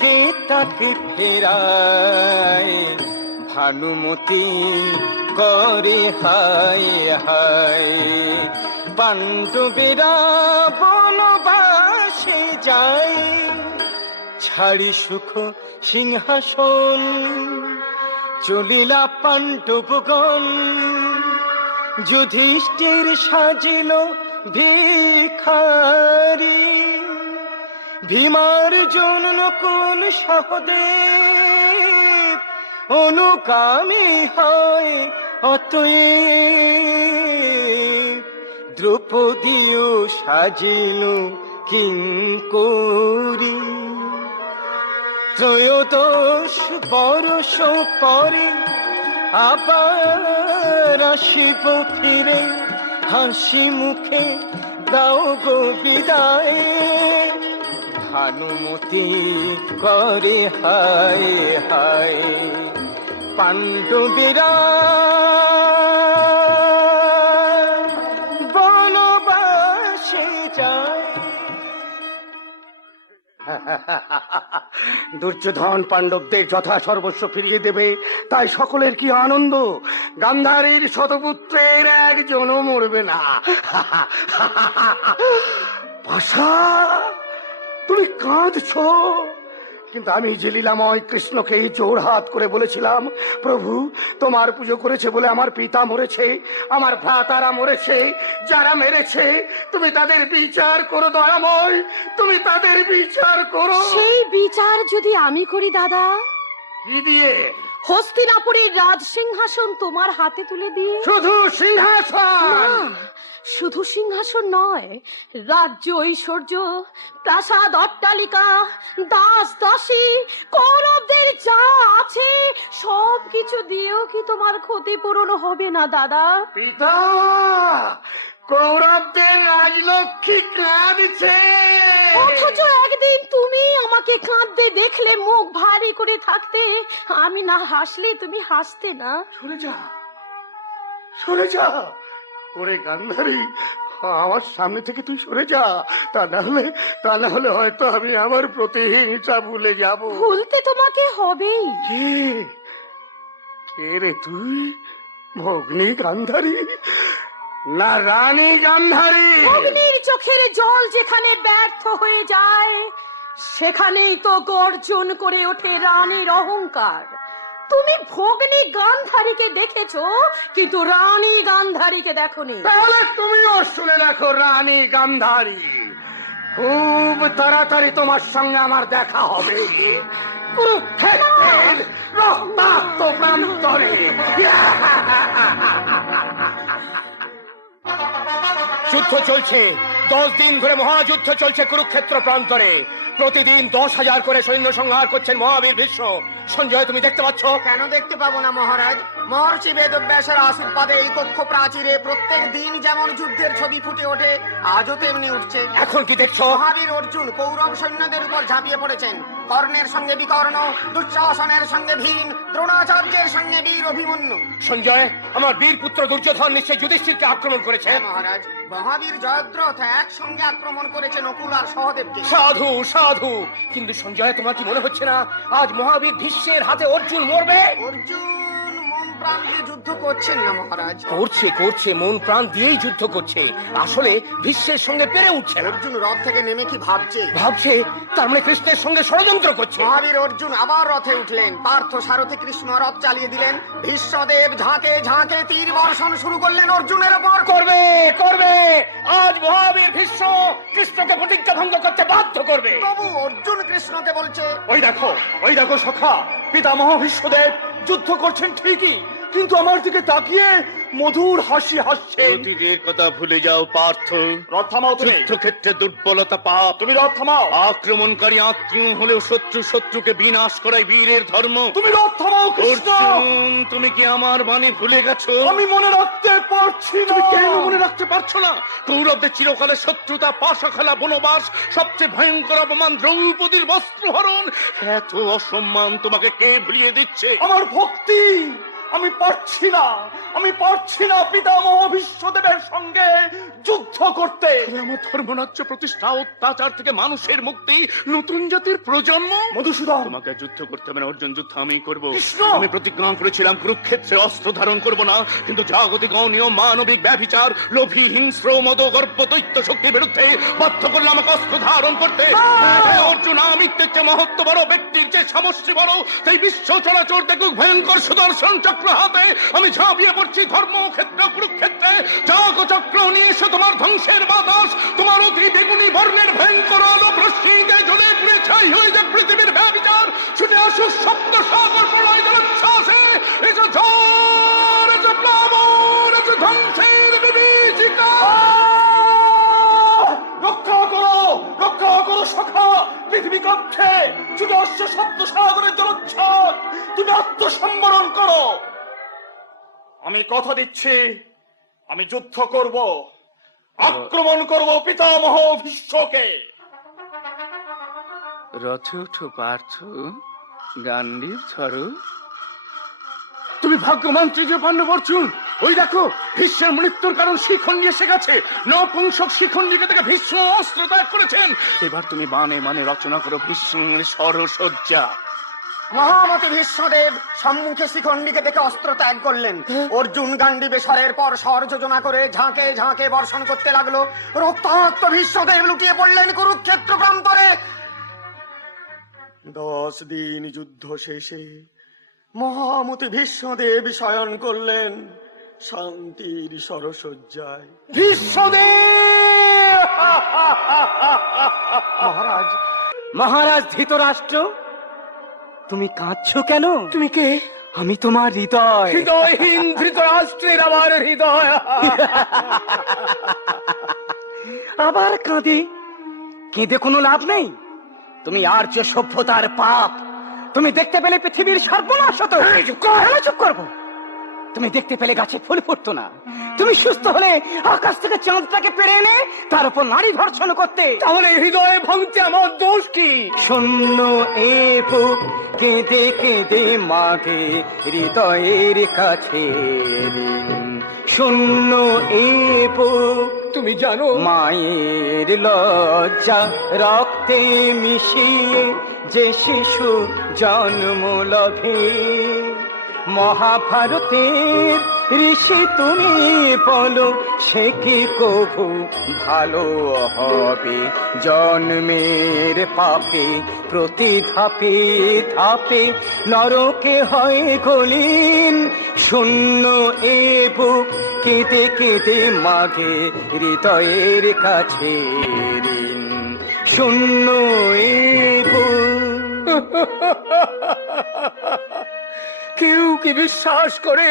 কে তাকে ফেরায়, ভানুমতি করে হায় হায়। পাণ্ডবেরা বনবাসে যায়, ছাড়ি সুখ সিংহাসন, চলিলা পাণ্ডবগণ। যুধিষ্ঠির সাজিল ভিখারি, ভীমার জন নকুল সহদেব, অনুগামী হয় অতএব। দ্রৌপদীও সাজিল কিঙ্করী, ত্রয়োদশ বরষ পরে আবার আসিব ফিরে, হাসি মুখে দাও গো বিদায়। ভানুমতি করে হায় হায়, পাণ্ডবেরা দুর্যোধন পাণ্ডবদের যথা সর্বস্ব ফিরিয়ে দেবে, তাই সকলের কি আনন্দ। গান্ধারীর শতপুত্রের একজনও মরবে না। পাশা, তুমি কাঁদছো, কিন্তু আমি যে লীলাময় কৃষ্ণকে জোর হাত করে বলেছিলাম, প্রভু তোমার পুজো করেছে বলে আমার পিতা মরেছে, আমার ভ্রাতারা মরেছে, যারা মেরেছে তুমি তাদের বিচার করো দয়াময়, তুমি তাদের বিচার করো। সেই বিচার যদি আমি করি দাদা, কি দিয়ে? হস্তিনাপুরের রাজ সিংহাসন তোমার হাতে তুলে দিয়ে। শুধু সিংহাসন? না, শুধু সিংহাসন নয়, রাজ্য ঐশ্বর্য, প্রাসাদ, অট্টালিকা, দাস দাসী, কৌরবদের যা আছে সবকিছু দিয়েও কি তোমার ক্ষতিপূরণ হবে না দাদা? পিতা, কৌরবদের রাজলক্ষ্মী কাঁদছে। অথচ একদিন তুমি আমাকে কাঁদতে দেখলে মুখ ভারী করে থাকতে, আমি না হাসলে তুমি হাসতে না। সরে যা, সরে যা। ওরে গান্ধারী, আমার সামনে থেকে তুই সরে যা, তা না হলে হয়তো আমি আমার প্রতিহিংসা ভুলে যাব। ভুলতে তোমাকে হবেই। কে রে তুই? ভগ্নী গান্ধারী না রানী গান্ধারী? অগ্নির চোখের জল যেখানে ব্যর্থ হয়ে যায়, সেখানেই তো গর্জন করে ওঠে রানীর অহংকার। তুমি ভগ্নী গান্ধারীকে দেখেছো, কিন্তু রানী গান্ধারীকে দেখোনি। তাহলে তুমিও শুনে রাখো রানী গান্ধারী, খুব তাড়াতাড়ি তোমার সঙ্গে আমার দেখা হবে কুরুক্ষেত্রের রক্তাক্ত প্রান্তরে। যুদ্ধ চলছে, 10 দিন ধরে মহাযুদ্ধ চলছে কুরুক্ষেত্র প্রান্তরে। প্রতিদিন 10,000 করে সৈন্য সংহার করছেন মহাবীর ভীষ্ম। সঞ্জয়, তুমি দেখতে পাচ্ছ? কেন দেখতে পাবো না মহারাজ? মহর্ষি বেদব্যাসের আশীর্বাদে এই কক্ষ প্রাচীরে প্রত্যেক দিন যেমন যুদ্ধের ছবি ফুটে ওঠে, আজও তেমনি উঠছে। এখন কি দেখছো? মহাবীর অর্জুন কৌরব সৈন্যদের উপর ঝাঁপিয়ে পড়েছেন। কর্ণের সঙ্গে বিকর্ণ, দুঃশাসনের সঙ্গে ভীম, দ্রোণাচার্যের সঙ্গে বীর অভিমন্যু। সঞ্জয়, আমার বীর পুত্র দুর্যোধন নিশ্চয় যুধিষ্ঠিরকে আক্রমণ করেছে। মহারাজ, মহাবীর জয়দ্রথ একসঙ্গে আক্রমণ করেছে নকুল আর সহদেবকে। সাধু সাধু, কিন্তু সঞ্জয়, তোমার কি মনে হচ্ছে না আজ মহাবীর ভীষ্মের হাতে অর্জুন মরবে? অর্জুন মন প্রাণ দিয়ে যুদ্ধ করছেন না মহারাজ। করছে, মন প্রাণ দিয়েই যুদ্ধ করছে। আসলে ভীষ্মের সঙ্গে পেরে উঠছে না। অর্জুন রথ থেকে নেমে কি ভাবছে, তার মানে কৃষ্ণের সঙ্গে ষড়যন্ত্র করছে। মহাবীর অর্জুন আবার রথে উঠলেন। পার্থ সারথি কৃষ্ণ রথ চালিয়ে দিলেন। ভীষ্মদেব ঝাঁকে ঝাঁকে তীর বর্ষণ শুরু করলেন অর্জুনের ওপর। করবে। আজ মহাবীর ভীষ্ম কৃষ্ণকে প্রতিজ্ঞা ভঙ্গ করতে বাধ্য করবে। তবু অর্জুন কৃষ্ণকে বলছে, ওই দেখো সখা, পিতামহ ভীষ্মদেব যুদ্ধ করছেন ঠিকই, কিন্তু আমার দিকে তাকিয়ে মধুর হাসি হাসছে। অতীতের কথা ভুলে যাও পার্থ। রথ থামাও তুমি। যুদ্ধক্ষেত্রে দুর্বলতা পাপ। তুমি রথ থামাও। আক্রমণকারী আত্মীয় হলেও শত্রুকে বিনাশ করাই বীরের ধর্ম। তুমি রথ থামাও কৃষ্ণ। অর্জুন, তুমি কি আমার বাণী ভুলে গেছো? আমি মনে রাখতে পারছি না। তুমি কেন মনে রাখতে পারছো না? কৌরবদের চিরকালে শত্রুতা, পাশাখেলা, বনবাস, সবচেয়ে ভয়ঙ্কর অপমান দ্রৌপদীর বস্ত্রহরণ, এত অসম্মান তোমাকে কে ভুলিয়ে দিচ্ছে? আমার ভক্তি। আমি পারছি না পিতামহ ভীষ্মদেবের সঙ্গে যুদ্ধ করতে। আমার ধর্মরাজ্য প্রতিষ্ঠা, অত্যাচার থেকে মানুষের মুক্তি, নতুন জাতির প্রজন্ম। মধুসূদন, তোমাকে যুদ্ধ করতে হবে না অর্জুন, যুদ্ধ আমি করব। কৃষ্ণ! আমি প্রতিজ্ঞা করেছিলাম কুরুক্ষেত্রে অস্ত্র ধারণ করব না, কিন্তু জাগতিক অনিয়ম, মানবিক ব্যভিচার, লোভী, হিংস্র, মদগর্ভ, দৈত্য শক্তির বিরুদ্ধে বাধ্য করলে আমাকে অস্ত্র ধারণ করতে। অর্জুন, আমিত্বের চেয়ে মহত্ব বড়, ব্যক্তির চেয়ে সামস্রী বড়, তাই বিশ্ব চরাচর দেখুক ভয়ঙ্কর সুদর্শন চক্র হাতে আমি ঝাঁপিয়ে পড়ছি ধর্মক্ষেত্র কুরুক্ষেত্রে। জাগ চক্র নিয়ে এসো তোমার ধ্বংসের বাতাস, তোমার অতি বেগুনি বর্ণের ভয়ঙ্কর আলো প্রশ্নিতে জ্বলে পুড়ে ছাই হয়ে যাক পৃথিবীর ব্যভিচার। ছুটে আসুক সপ্ত সাগর প্রলয় জলোচ্ছ্বাসে, এসো ঝড়, এসো প্লাবন, এসো ধ্বংসের বিভীষিকা। রক্ষা করো সখা, পৃথিবী কাঁপছে। ছুটে আসছে সপ্ত সাগরের জলোচ্ছ্বাস, তুমি আত্মসম্বরণ করো। আমি কথা দিচ্ছি, আমি যুদ্ধ করব, আক্রমণ করব পিতামহ ভীষ্মকে। রথে ওঠো পার্থ, গান্ডীব ধরো। তুমি ভাগ্যবান তৃতীয় পাণ্ডব অর্জুন, ওই দেখো ভীষ্মের মৃত্যুর কারণ শিখণ্ডী এসে গেছে। নপুংসক শিখণ্ডীকে থেকে ভীষ্ম অস্ত্র ত্যাগ করেছেন। এবার তুমি বানে মানে রচনা করো ভীষ্মের সরসজ্জা। মহামতি ভীষ্মদেব সম্মুখে শিখণ্ডীকে দেখে অস্ত্র ত্যাগ করলেন। অর্জুন গান্ডীবে স্বরের পর স্বর যোজনা করে ঝাঁকে ঝাঁকে বর্ষণ করতে লাগলো। রক্তাক্ত ভীষ্মদেব লুটিয়ে পড়লেন কুরুক্ষেত্র প্রান্তরে। 10 দিন যুদ্ধ শেষে মহামতি ভীষ্মদেব শয়ন করলেন শান্তির সরসজ্জায়। ভীষ্মদেব! মহারাজ, মহারাজ ধৃতরাষ্ট্র, তুমি কাঁদছো কেন? তুমি কে? আমি তোমার হৃদয়। হৃদয়হীন ধৃতরাষ্ট্রের আমার হৃদয়। আবার কাঁদে? কেঁদে কোনো লাভ নেই। তুমি আর্য সভ্যতার পাপ তুমি দেখতে পেলে পৃথিবীর সর্বনাশ হতো। চুপ করবো। তুমি দেখতে পেলে গাছে ফুল ফুটতো না। তুমি সুস্থ হলে আকাশ থেকে চাঁদটাকে পেড়ে এনে তার উপর নারী ধর্ষণ করতে। তাহলে হৃদয়ে ভাঙতে আমার দোষ কি? শূন্য এ বুক কেঁদে কেঁদে মাগে হৃদয়ের কাছে ঋণ। শূন্য এ বুক, তুমি জানো মায়ের লজ্জা রক্তে মিশিয়ে যে শিশু জন্ম লভে। মহাভারতের ঋষি তুমি বলো, সে কি কভু ভালো হবে? জন্মের পাপে প্রতি ধাপে ধাপে নরকে হয় গলিন। শূন্য এ বুক কেঁদে কেঁদে মাগে হৃদয়ের কাছে ঋণ। শূন্য এ বুক। কেউ কি বিশ্বাস করে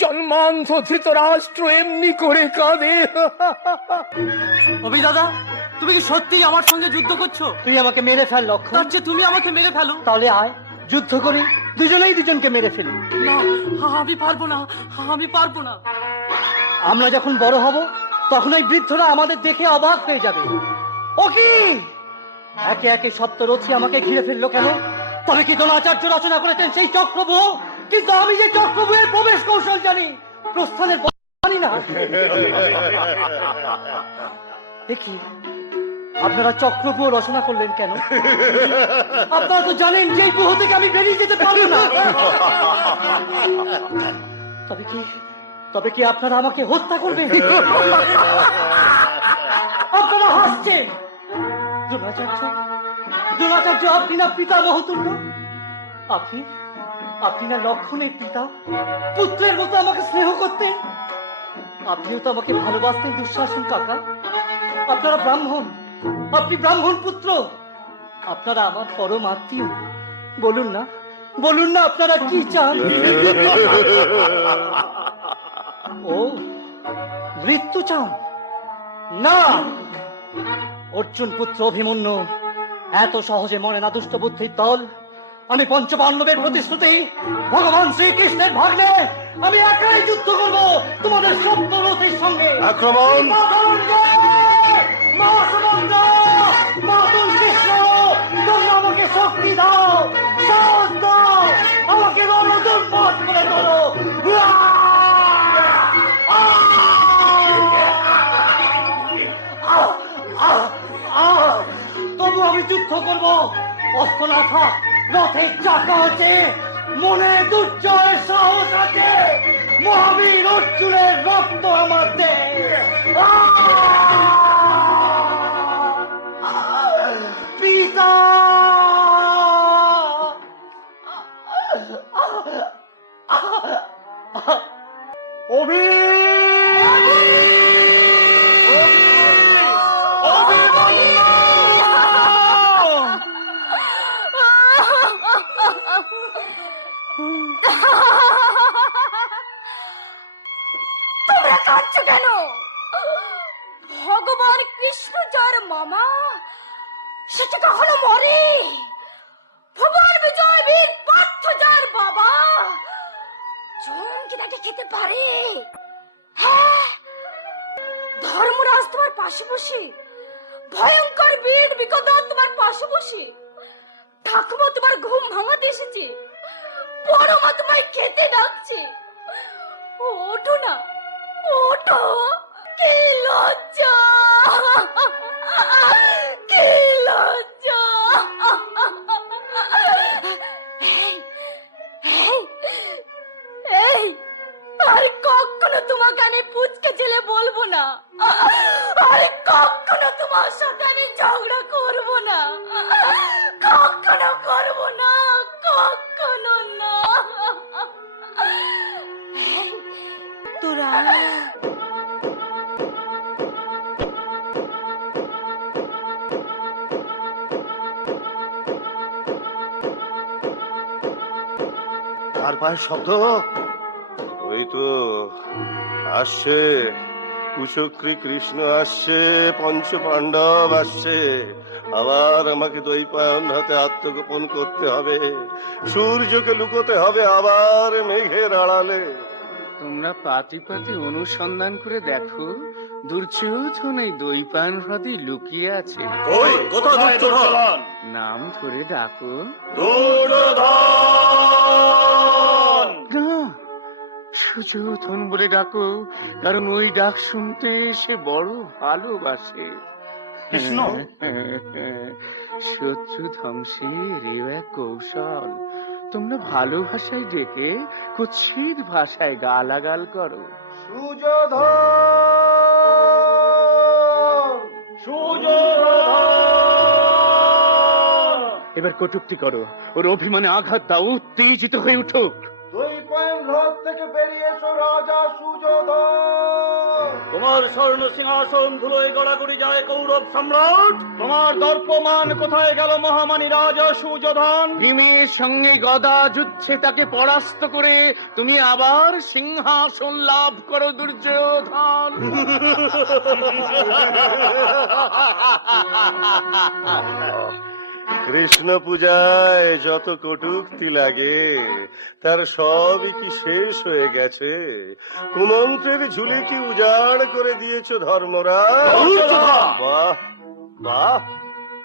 জন্মান্ধ ধৃতরাষ্ট্র এমনি করে কাঁদে? অভি দাদা, তুমি কি সত্যি আমার সঙ্গে যুদ্ধ করছো? তুই আমাকে মেরে ফেল লক্ষ্য। তার চেয়ে তুমি আমাকে মেরে ফেলো। তাহলে আয় যুদ্ধ করি, দুজনেই দুজনকে মেরে ফেলি। না, আমি পারবো না, আমি পারবো না। আমরা যখন বড় হব তখন ওই বৃদ্ধরা আমাদের দেখে অবাক হয়ে যাবে। ও কি একে একে সপ্তরথী আমাকে ঘিরে ফেললো কেন? তবে কি দ্রোণাচার্য রচনা করেছেন সেই চক্রব্যূহ? কিন্তু আমি যে চক্রব্যূহের প্রবেশ কৌশল জানি, প্রস্থানের জানি না। দেখি আপনারা চক্রব্যূহ রচনা করলেন কেন? আপনারা তো জানেন যে এই ব্যূহ থেকে আমি বেরিয়ে যেতে পারবো না। তবে কি আপনারা আমাকে হত্যা করবেন? আপনারা হাসছেন। দ্রোণাচার্য আপনি না পিতা মহতুল্য? আপনি না লক্ষণের পিতা? পুত্রের মতো আমাকে স্নেহ করতেন। আপনিও তো আমাকে ভালোবাসতেন দুঃশাসন কাকা। আপনারা ব্রাহ্মণ, আপনি ব্রাহ্মণ পুত্র, আপনারা আমার পরম আত্মীয়। বলুন না আপনারা কি চান? ও মৃত্যু চান? না, অর্জুন পুত্র অভিমন্যু এত সহজে মরে না দুষ্ট বুদ্ধির দল। আমি পঞ্চপাণ্ডবের প্রতিশ্রুতি, ভগবান শ্রীকৃষ্ণের ভাগ্নে আমি একাই যুদ্ধ করব তোমাদের সপ্তরথীর সঙ্গে। আক্রমণ! আমাকে শক্তি দাও, সাহস দাও, আমাকে রণদুর্পথ করে তোলো। তবু আমি যুদ্ধ করব। অস্ত্র না থাক, রথের চাকা আছে, মনে দুর্জয় সাহস আছে। মহাবীর অর্জুনের রক্ত আমার দেহ। পিতা! তোমরা কাঁদছো কেন? ভগবান কৃষ্ণ যার মামা, সেটা কখনো মরে? ভগবান বিজয় বীর পার্থ যার বাবা, জনকে তাকে খেতে পারে? হ্যাঁ, ধর্মরাজ তোমার পাশে বসে, ভয়ঙ্কর বীর বিকদা তোমার পাশে বসে, ঠাকুমা তোমার ঘুম ভাঙাতে এসেছে, বড় মা তোমায় খেতে ডাকছে। ওঠো না, ওঠো। কি লজ্জা, কি লজ্জা। এই, আর কখনো তোমাকে আমি পুচকে ছেলে বলবো না, আর কখনো তোমার সাথে আমি ঝগড়া করবো না, কখনো করবো না, কখনো না। তোরা তার পায়ের শব্দ, ওই তো আসছে কুচক্রী কৃষ্ণ আসছে, পঞ্চ পাণ্ডব আসছে। আবার আমাকে দৈপায়ন হাতে আত্মগোপন করতে হবে, সূর্যকে লুকোতে হবে আবার মেঘের আড়ালে। তোমরা পাতি পাতি অনুসন্ধান করে দেখো, দুর্যোধন এই দৈপায়ন হ্রদে লুকিয়ে আছে। ওই কোথায় দুর্যোধন? নাম ধরে ডাকো। দুর্যোধন! না, সুযোধন বলে ডাকো, কারণ ওই ডাক শুনতে সে বড় ভালোবাসে। কৃষ্ণ? শত্রু ধ্বংসের এও এক কৌশল। তোমরা ভালো ভাষায় ডেকে কুৎসিত ভাষায় গালাগাল করো। সুযোধন! সুযোধন! এবার কটূক্তি করো, ওর অভিমানে আঘাত দাও, উত্তেজিত হয়ে উঠুক। দৈপায়ন হ্রদ থেকে বেরিয়ে এসো রাজা সুযোধন! তোমার স্বর্ণ সিংহাসন ধুলোয় গড়াগড়ি যায় কৌরব সম্রাট। তোমার দর্পমান কোথায় গেল মহামানী রাজা সুযোধন? ভীমের সঙ্গে গদা যুদ্ধে তাকে পরাস্ত করে তুমি আবার সিংহাসন লাভ করো দুর্যোধন। কৃষ্ণ পূজায় যত কটূক্তি লাগে তার সবই কি শেষ হয়ে গেছে? কুমন্ত্রের ঝুলি কি উজাড় করে দিয়েছো ধর্মরাজ? বাহ বাহ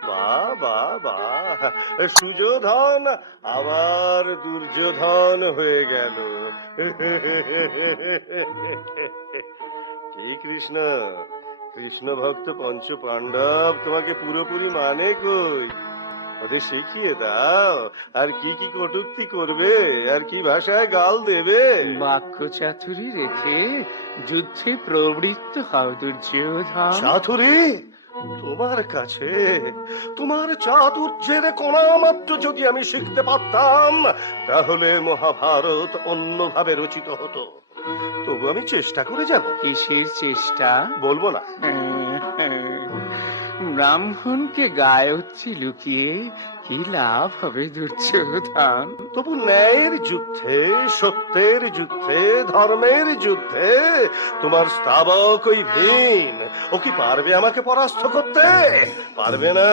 বাহ বাহ বাহ, সুযোধন আবার দুর্যোধন হয়ে গেল। কি কৃষ্ণ, কৃষ্ণ ভক্ত পঞ্চ পাণ্ডব তোমাকে পুরোপুরি মানে কই? ওদের শিখিয়ে দাও, আর কি কি কটূক্তি করবে, আর কি ভাষায় গাল দেবে। বাক্য চাতুরি রেখে যুদ্ধে প্রবৃত্ত হও দুর্যোধন। চাতুরি? তোমার কাছে তোমার চাতুর্যের কোনা মাত্র যদি আমি শিখতে পারতাম, তাহলে মহাভারত অন্যভাবে রচিত হতো। তবু আমি চেষ্টা করে যাব। কিসের চেষ্টা? বলবো না। ব্রাহ্মণকে গায়ত্রী লুকিয়ে কি লাভ হবে দুর্যোধন? তবু ন্যায়ের যুদ্ধে, সত্যের যুদ্ধে, ধর্মের যুদ্ধে তোমার স্তাবক ওই ভীম, ও কি পারবে আমাকে পরাস্ত করতে? পারবে না।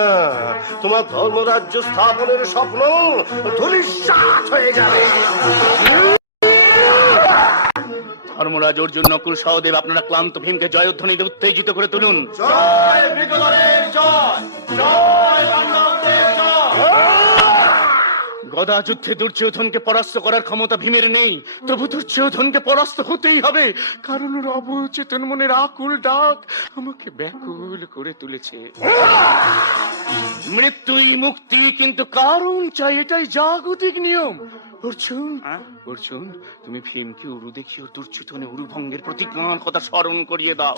তোমার ধর্মরাজ্য স্থাপনের স্বপ্ন ধূলিসাৎ হয়ে যাবে। ধর্মরাজ অর্জুন, নকুল, সহদেব, আপনারা ক্লান্ত ভীমকে জয়ধ্বনিতে উত্তেজিত করে তুলুন। জয় বিজয়ের জয়, জয় পাণ্ডবদের জয়। গদা যুদ্ধে দুর্যোধনকে পরাস্ত করার ক্ষমতা ভীমের নেই, তবু দুর্যোধনকে পরাস্ত হতেই হবে, কারণ ওর অবচেতন মনের আকুল ডাক আমাকে ব্যাকুল করে তুলেছে। মৃত্যুই মুক্তি, কিন্তু কারণ চাই, এটাই জাগতিক নিয়ম। অর্জুন, অর্জুন, তুমি ভীমকে উরু দেখিও দুর্যোধনে উরু ভঙ্গের প্রতিজ্ঞার কথা স্মরণ করিয়ে দাও।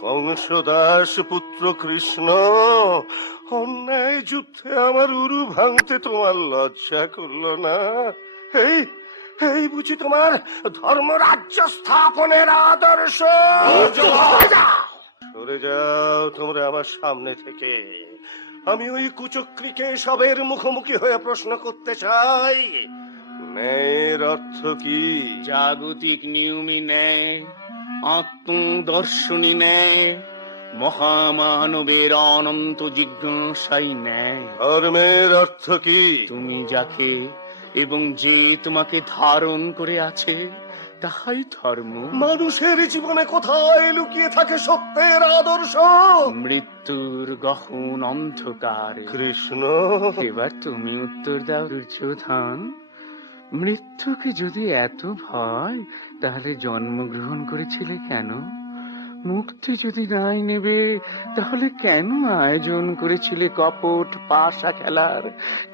কংসদাস পুত্র কৃষ্ণ, অন্যায় যুদ্ধে আমার উরু ভাঙতে তোমার লজ্জা করলো না? এই এই বুঝি তোমার ধর্মরাজ্য স্থাপনের আদর্শ? সরে যাও তোমরা আমার সামনে থেকে। আমি ওই কুচক্রীকে সবের মুখোমুখি হয়ে প্রশ্ন করতে চাই, ন্যায়ের অর্থ কি? জাগতিক নিয়মই ন্যায়, আত্মদর্শনী ন্যায়, মহামানবের অনন্ত জিজ্ঞাসাই ন্যায়। ধর্মের অর্থ কি? তুমি যাকে এবং যে তোমাকে ধারণ করে আছে তাহাই ধর্ম। মানুষের জীবনে কোথায় লুকিয়ে থাকে সত্যের আদর্শ? মৃত্যুর গহন অন্ধকার। কৃষ্ণ, এবার তুমি উত্তর দাও দুর্যোধন। মৃত্যুকে যদি এত ভয়, তাহলে জন্মগ্রহণ করেছিলে কেন? মুক্তি যদি নাই নেবে, তাহলে কেন আয়োজন করেছিলে কপট পাশা খেলার?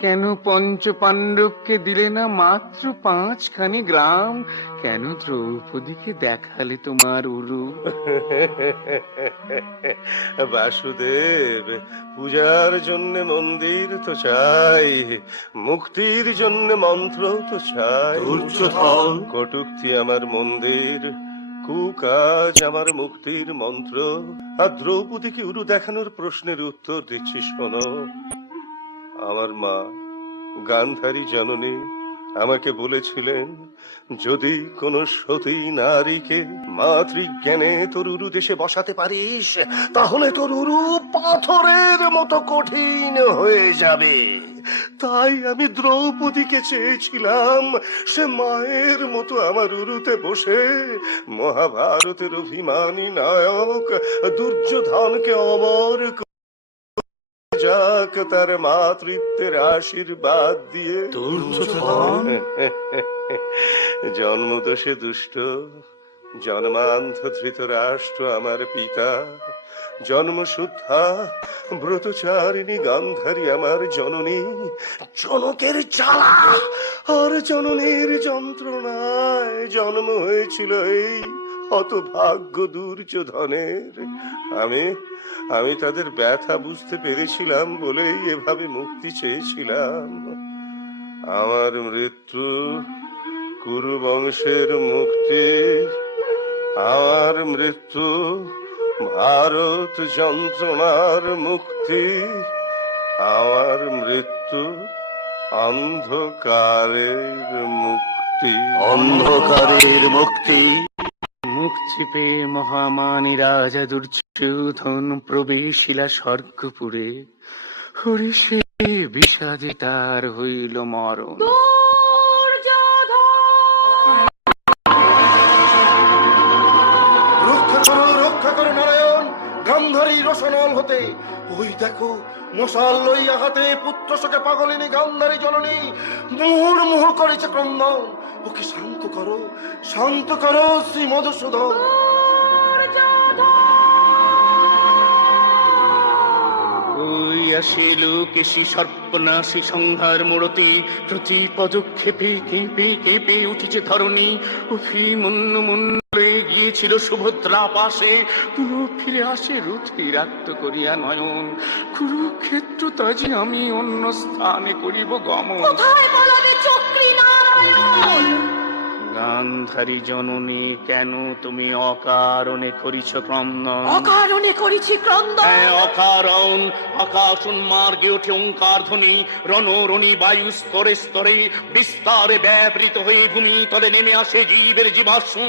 কেন পঞ্চ পাণ্ডবকে দিলে না মাত্র 5খানি গ্রাম? কেন দ্রৌপদীকে দেখালে তোমার উরু? বাসুদেব, পূজার জন্য মন্দির তো চাই, মুক্তির জন্য মন্ত্র তো চাই। দুর্যোধন। কটূক্তি আমার মন্দির, কুকাজ আমার মুক্তির মন্ত্র। আর দ্রৌপদীকে উরু দেখানোর প্রশ্নের উত্তর দিচ্ছি শোনো। আমার মা গান্ধারী জননী আমাকে বলেছিলেন, যদি কোন সতী নারীকে মাতৃজ্ঞানে তোর উরু দেশে বসাতে পারিস, তাহলে তোর উরু পাথরের মতো কঠিন হয়ে যাবে। তাই আমি দ্রৌপদীকে চেয়েছিলাম সে মায়ের মতো আমার উরুতে বসে মহাভারতের অভিমানী নায়ক দুর্যোধনকে অমর যাক তার মাতৃত্বের আশীর্বাদ দিয়ে। দুর্যোধন। জন্মদোষে দুষ্ট, জন্মান্ধ ধৃতরাষ্ট্র আমার পিতা, জন্মশুদ্ধা ব্রতচারিণী গান্ধারী আমার জননী। জনকের জ্বালা আর জননীর যন্ত্রণায় জন্ম হয়েছিল এই হতভাগ্য দুর্যোধনের। আমি তাদের ব্যথা বুঝতে পেরেছিলাম বলেই এভাবে মুক্তি চেয়েছিলাম। আমার মৃত্যু কুরু বংশের মুক্তি, আমার মৃত্যু ভারত যন্ত্রণার মুক্তি, আমার মৃত্যু অন্ধকারের মুক্তি। অন্ধকারের মুক্তি। মুক্তি পেয়ে মহামানী রাজা দুর্যোধন প্রবেশিলা স্বর্গপুরে। হরি সে বিষাদে তার হইল মরণ। রক্ষা করো নারায়ণ, গান্ধারী রসনল হতে। ওই দেখো, মশাল লইয়া হাতে পুত্র শোকে পাগলিনী গান্ধারী জননী মুহুর্মুহু করেছে ক্রন্দন। ওকে শান্ত করো শ্রী মধুসূদন। ওই আসিল কেশি সর্পনাশী সংহার মূরতি, প্রতি পদক্ষেপে কেঁপে কেঁপে উঠেছে ধরণী। মুন্ন গিয়েছিল সুভদ্রা পাশে, পুনঃ ফিরে আসে রুধিরাক্ত করিয়া নয়ন। কুরুক্ষেত্র তাজি আমি অন্য স্থানে করিব গমন। কোথায় পালাবে চক্রী নারায়ণ? গান্ধারী জননী, কেন তুমি অকারণে করিছ ক্রন্দন? অকারণে করেছি ক্রন্দন। হ্যাঁ, অকারণ। আকাশ উন্মার্গে ওঠে ওঙ্কার ধ্বনি, রণরণি বায়ু স্তরে স্তরে বিস্তারে ব্যাপৃত হয়ে ভূমি তলে নেমে আসে জীবের জীবাশ্ম।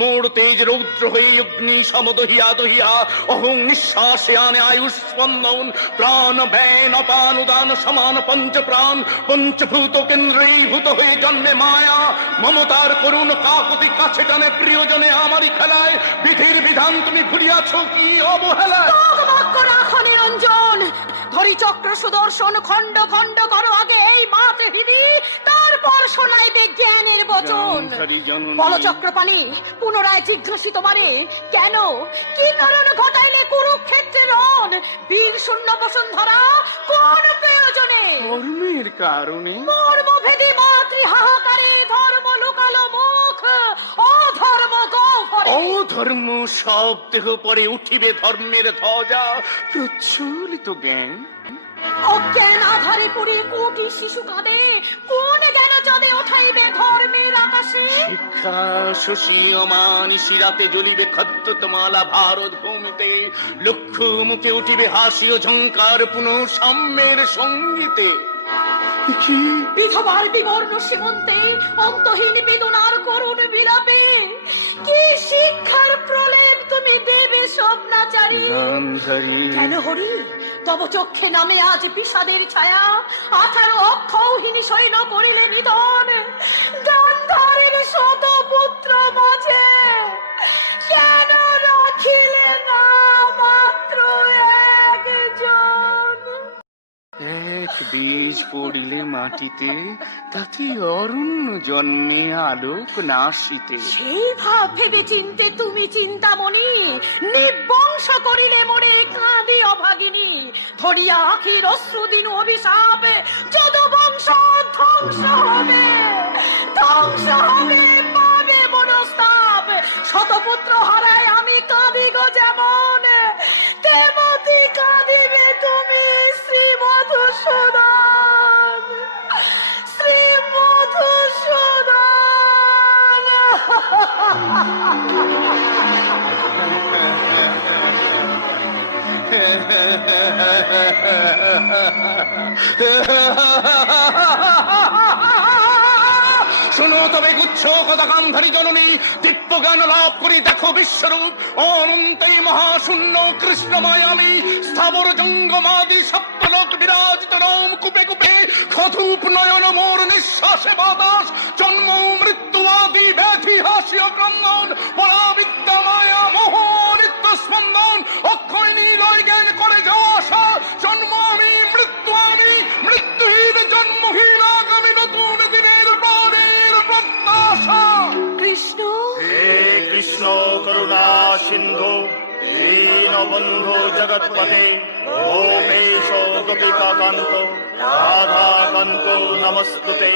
মোর তেজ রৌদ্র হয়ে অগ্নি সমদহিয়া দহিয়া অহং নিঃশ্বাসে আনে আয়ুষ স্পন্দন। প্রাণ ব্যন অপান উদান সমান পঞ্চ প্রাণ, পঞ্চভূত কেন্দ্রীভূত হয়ে জন্মে মায়া। মমতার করুণ কাকতি কাছে টানে প্রিয়জনে আমারই খেলায়। বিধির বিধান তুমি ভুলিয়াছ কি অবহেলায়? বাক্য রাখো নিরঞ্জন, ধরি চক্র সুদর্শন খণ্ড খণ্ড করো আগে এই মাতৃহৃদি, তারপর শোনাইবে জ্ঞানের বচন। বল চক্রপাণি, পুনরায় জিজ্ঞাসিত বারে, কেন কি কারণ ঘটাইলে কুরুক্ষেত্রের রণ? বীর শূন্য বসুন্ধরা কোন প্রয়োজনে? ধর্মের কারণে। মর্মভেদী মাতৃ হাহাকারে ধর্ম লুকালো মুখ, অধর্ম গহ্বরে। অধর্ম সব দেহ পরে উঠিবে ধর্মের ধ্বজা, প্রচলিত জ্ঞান। অজ্ঞান আধারে পড়ে কোটি শিশু কাঁদে, কোন জ্ঞান চলে ওঠাইবে ধর্মের আকাশে? শিক্ষা শশী অমানিসী রাতে জ্বলিবে খদ্যতমালা ভারত ভূমিতে। লক্ষ মুখে উঠিবে হাসি ও ঝঙ্কার পুনঃ সাম্যের সঙ্গীতে। বিধবার বিবর্ণ সীমন্তে অন্তহীন বেদনার করুণ বিলাপে কি শিক্ষার প্রলেপ তুমি দেবে স্বপ্নাচারী? গান্ধারী কেন হরি তব চক্ষে নামে আজ বিষাদের ছায়া? 18 অক্ষৌহিনী সৈন্য করিলে নিধন, গান্ধারের শত পুত্র মাঝে কেন রাখিলে না মাত্র একজন? এক বীজ পড়িলে মাটিতে, তাতে অরণ্য জন্মে আলোক নাশিতে। সেই ভাব ভেবে চিনতে তুমি চিন্তামণি, নিবংশ করিলে মোরে কাঁদি অভাগিনী। ধরিয়া আখির অশ্রু দিন অভিশাপ, যদ বংশ ধ্বংস হবে, ধ্বংস হবে, পাবে মনস্তাপ। শতপুত্র হারায় আমি কাঁদি গো যেমন, তেমতি কাঁদিবে তুমি শ্রী মধুসূদন, শ্রী মধুসূদন। শোনো তবে গুচ্ছ কথা গান্ধারী জননী, দিব্য জ্ঞান লাভ করি দেখো বিশ্বরূপ। অনন্তই মহাশূন্য কৃষ্ণময় আমি, স্থাবর জঙ্গমাদি সপ্তলোক বিরাজিত রোম কূপে কূপে। খধূপ নয়ন মোর নিঃশ্বাসে বাতাস, জন্ম মৃত্যু আদি ব্যাধি হাসিও ক্রন্দন। পরা বিদ্যা মায়া মোহ নিত্য স্পন্দন, অক্ষয় নীলয় জ্ঞান করে যাওয়া আশা। জন্ম আমি মৃত্যু আমি, মৃত্যুহীন জন্মহীন আগামী নতুন দিনের প্রাণের প্রত্যাশা। কৃষ্ণ হে কৃষ্ণ করুণা সিন্ধু, দীনবন্ধু জগৎপতে, গোপেশ গোপিকা কান্ত, রাধা কান্ত নমস্তুতে।